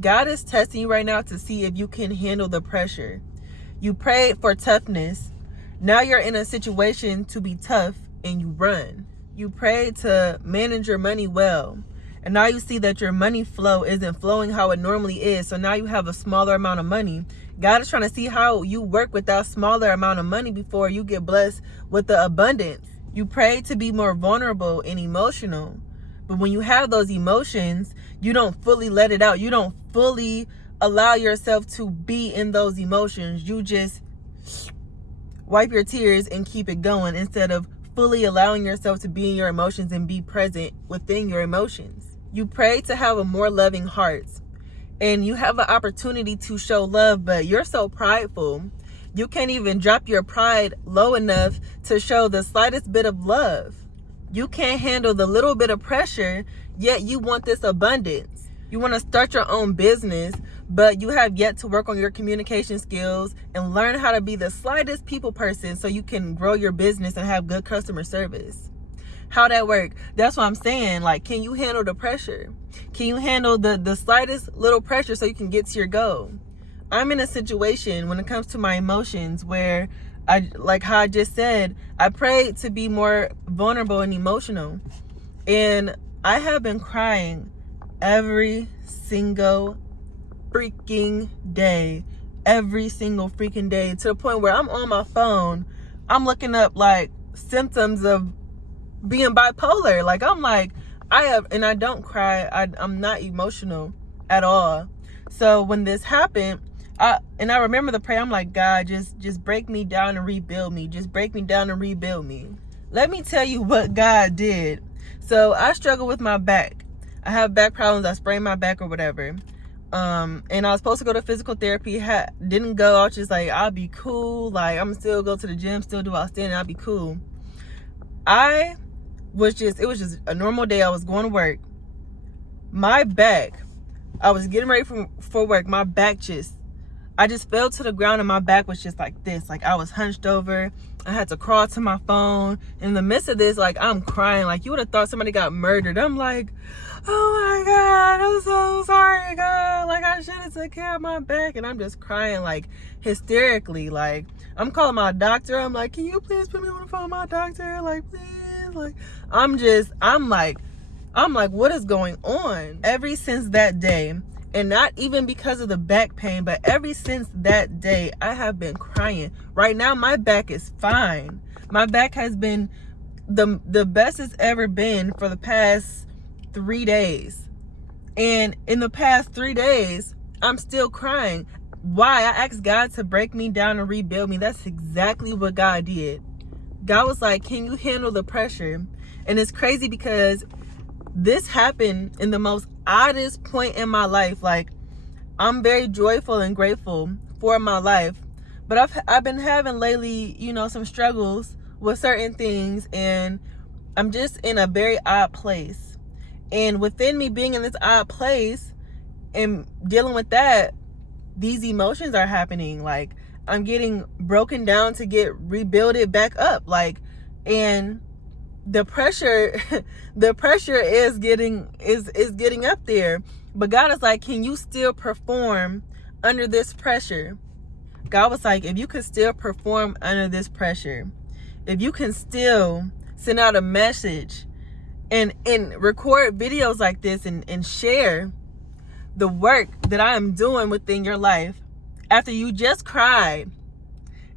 God is testing you right now to see if you can handle the pressure. You prayed for toughness. Now you're in a situation to be tough and you run. You prayed to manage your money well. And now you see that your money flow isn't flowing how it normally is. So now you have a smaller amount of money. God is trying to see how you work with that smaller amount of money before you get blessed with the abundance. You prayed to be more vulnerable and emotional. But when you have those emotions, you don't fully let it out. You don't fully allow yourself to be in those emotions. You just wipe your tears and keep it going instead of fully allowing yourself to be in your emotions and be present within your emotions. You pray to have a more loving heart, and you have an opportunity to show love, but you're so prideful. You can't even drop your pride low enough to show the slightest bit of love. You can't handle the little bit of pressure, yet you want this abundance. You want to start your own business, but you have yet to work on your communication skills and learn how to be the slightest people person so you can grow your business and have good customer service. How that work? That's what I'm saying. Like, can you handle the pressure? Can you handle the slightest little pressure so you can get to your goal? I'm in a situation when it comes to my emotions where like how I just said, I prayed to be more vulnerable and emotional. And I have been crying every single freaking day. Every single freaking day. To the point where I'm on my phone, I'm looking up like symptoms of being bipolar. Like, I'm like, and I don't cry. I'm not emotional at all. So when this happened, I remember the prayer. I'm like, God, just break me down and rebuild me. Just break me down and rebuild me. Let me tell you what God did. So I struggle with my back. I have back problems. I sprained my back or whatever. And I was supposed to go to physical therapy. Didn't go. I was just like, I'll be cool. Like, I'm still go to the gym, still do outstanding. I'll be cool. It was just a normal day. I was going to work. My back, I was getting ready for work. My back I just fell to the ground and my back was just like this. Like, I was hunched over. I had to crawl to my phone. In the midst of this, like, I'm crying. Like, you would have thought somebody got murdered. I'm like, oh my God, I'm so sorry, God. Like, I should have took care of my back. And I'm just crying, like, hysterically. Like, I'm calling my doctor. I'm like, can you please put me on the phone with my doctor? Like, please. Like, I'm like, what is going on? Ever since that day, and not even because of the back pain, but ever since that day, I have been crying. Right now, my back is fine. My back has been the best it's ever been for the past 3 days. And in the past 3 days, I'm still crying. Why? I asked God to break me down and rebuild me. That's exactly what God did. God was like, can you handle the pressure? And it's crazy because this happened in the most oddest point in my life. Like, I'm very joyful and grateful for my life, but I've been having lately, some struggles with certain things, and I'm just in a very odd place. And within me being in this odd place and dealing with that, these emotions are happening. Like, I'm getting broken down to get rebuilded back up. Like, and the pressure is getting up there. But God is like, can you still perform under this pressure? God was like, if you could still perform under this pressure, if you can still send out a message and record videos like this and share the work that I am doing within your life after you just cried.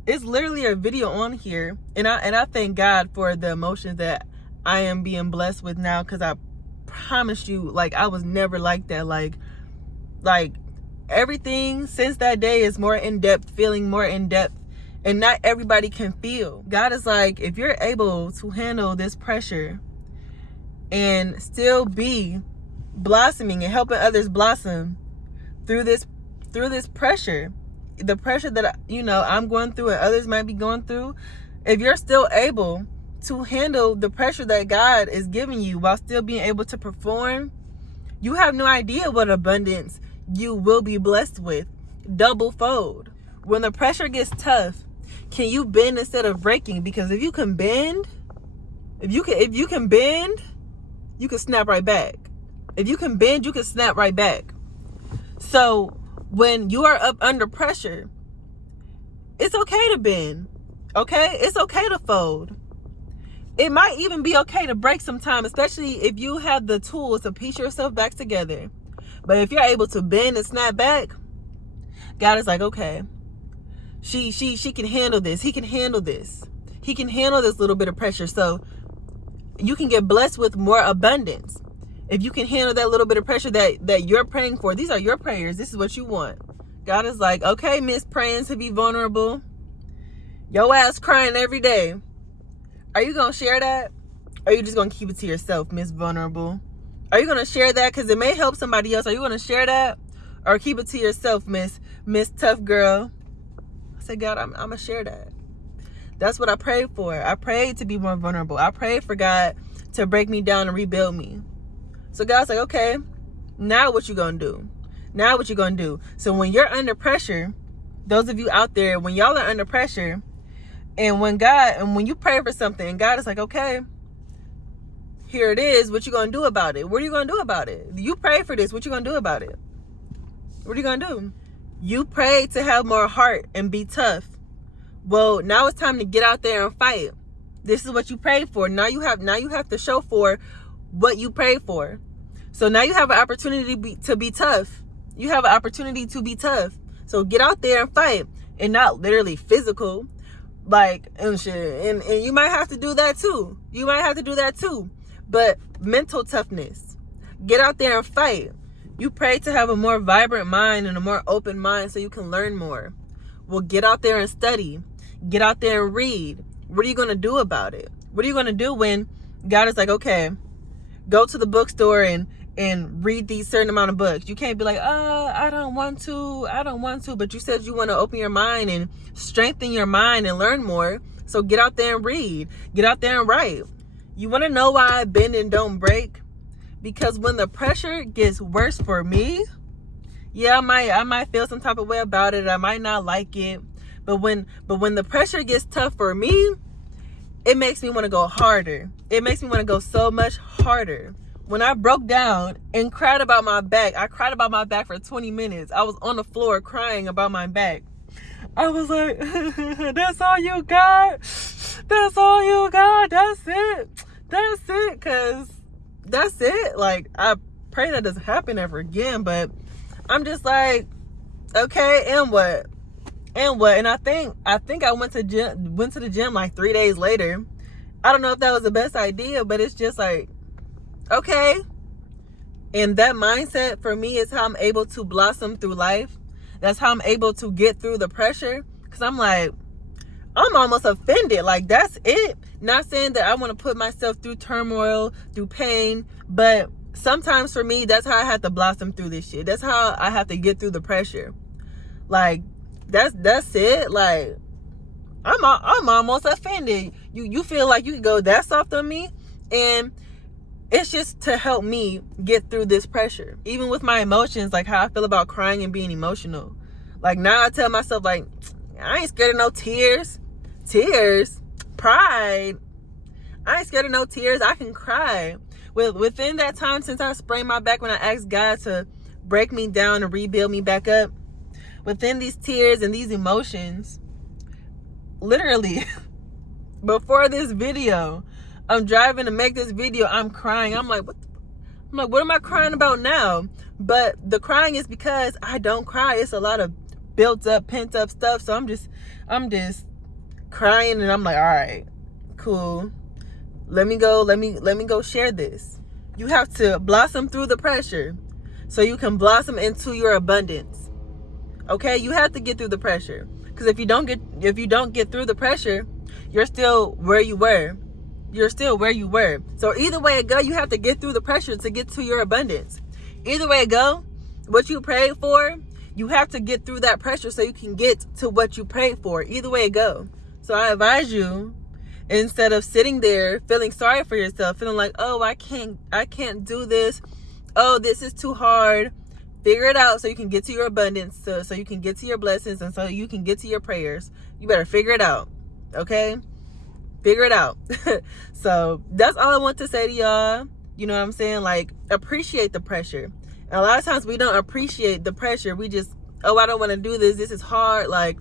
It's literally a video on here, and I thank God for the emotions that I am being blessed with now, because I promise you, like, I was never like that. Like everything since that day is more in depth, feeling more in depth, and not everybody can feel. God is like, if you're able to handle this pressure and still be blossoming and helping others blossom through this pressure, the pressure that I'm going through and others might be going through, if you're still able to handle the pressure that God is giving you while still being able to perform, you have no idea what abundance you will be blessed with, double fold. When the pressure gets tough, can you bend instead of breaking? Because if you can bend, you can snap right back. If you can bend, you can snap right back. So when you are up under pressure, it's okay to bend. Okay? It's okay to fold. It might even be okay to break sometime, especially if you have the tools to piece yourself back together. But if you're able to bend and snap back, God is like, okay, she can handle this. He can handle this. He can handle this little bit of pressure. So you can get blessed with more abundance. If you can handle that little bit of pressure that you're praying for, these are your prayers. This is what you want. God is like, okay, Miss praying to be vulnerable. Your ass crying every day. Are you going to share that? Or are you just going to keep it to yourself, Miss Vulnerable? Are you going to share that? Because it may help somebody else. Are you going to share that? Or keep it to yourself, Miss Tough Girl? I said, God, I'm going to share that. That's what I prayed for. I prayed to be more vulnerable. I prayed for God to break me down and rebuild me. So God's like, okay, now what you going to do? Now what you going to do? So when you're under pressure, those of you out there, when y'all are under pressure, and when you pray for something, and God is like, okay, here it is. What you going to do about it? What are you going to do about it? You pray for this. What you going to do about it? What are you going to do? You pray to have more heart and be tough. Well, now it's time to get out there and fight. This is what you prayed for. Now you have to show for what you prayed for. So now you have an opportunity to be tough. You have an opportunity to be tough. So get out there and fight, and not literally physical, like and shit. And you might have to do that too. You might have to do that too. But mental toughness. Get out there and fight. You pray to have a more vibrant mind and a more open mind so you can learn more. Well, get out there and study. Get out there and read. What are you going to do about it? What are you going to do when God is like, okay, go to the bookstore and read these certain amount of books? You can't be like, I don't want to. But you said you want to open your mind and strengthen your mind and learn more. So get out there and read. Get out there and write. You want to know why I bend and don't break? Because when the pressure gets worse for me, yeah, I might feel some type of way about it. I might not like it. But when the pressure gets tough for me, it makes me want to go harder. It makes me want to go so much harder. When I broke down and cried about my back, I cried about my back for 20 minutes. I was on the floor crying about my back. I was like, that's all you got? That's all you got? That's it? That's it? Because that's it? Like, I pray that doesn't happen ever again, but I'm just like, okay, and what? And what? And I think I went to the gym like 3 days later. I don't know if that was the best idea, but it's just like, okay. And that mindset for me is how I'm able to blossom through life. That's how I'm able to get through the pressure. Because I'm like, I'm almost offended. Like, that's it. Not saying that I want to put myself through turmoil, through pain, but sometimes for me, that's how I have to blossom through this shit. That's how I have to get through the pressure. Like, that's it. Like, I'm almost offended. You feel like you can go that soft on me, and it's just to help me get through this pressure. Even with my emotions, like how I feel about crying and being emotional. Like, now I tell myself, like, I ain't scared of no tears. Pride. I ain't scared of no tears. I can cry. Within that time since I sprained my back, when I asked God to break me down and rebuild me back up, within these tears and these emotions, literally, before this video, I'm driving to make this video, I'm crying. I'm like, what am I crying about now? But the crying is because I don't cry. It's a lot of built up, pent up stuff. So I'm just crying, and I'm like, all right, cool. Let me go share this. You have to blossom through the pressure so you can blossom into your abundance. Okay? You have to get through the pressure. Because if you don't get through the pressure, you're still where you were. You're still where you were. So either way it go, you have to get through the pressure to get to your abundance. Either way it go, what you prayed for, you have to get through that pressure so you can get to what you prayed for. Either way it go. So I advise you, instead of sitting there feeling sorry for yourself, feeling like, oh, I can't do this. Oh, this is too hard. Figure it out so you can get to your abundance, so you can get to your blessings, and so you can get to your prayers. You better figure it out. Okay? Figure it out. So that's all I want to say to y'all. You know what I'm saying? Like, appreciate the pressure. And a lot of times we don't appreciate the pressure. We just, oh, I don't want to do this. This is hard. Like,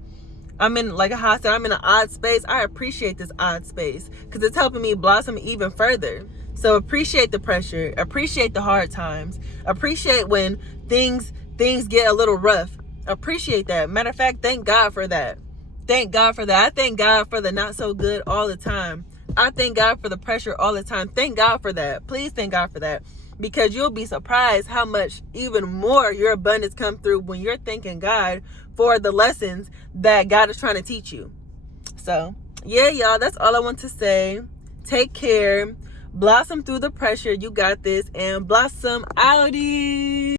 I'm in, like how I said, I'm in an odd space. I appreciate this odd space because it's helping me blossom even further. So appreciate the pressure. Appreciate the hard times. Appreciate when things get a little rough. Appreciate that. Matter of fact, thank God for that. Thank God for that. I thank God for the not so good all the time. I thank God for the pressure all the time. Thank God for that. Please thank God for that. Because you'll be surprised how much even more your abundance come through when you're thanking God for the lessons that God is trying to teach you. So, yeah, y'all, that's all I want to say. Take care. Blossom through the pressure. You got this. And blossom outie.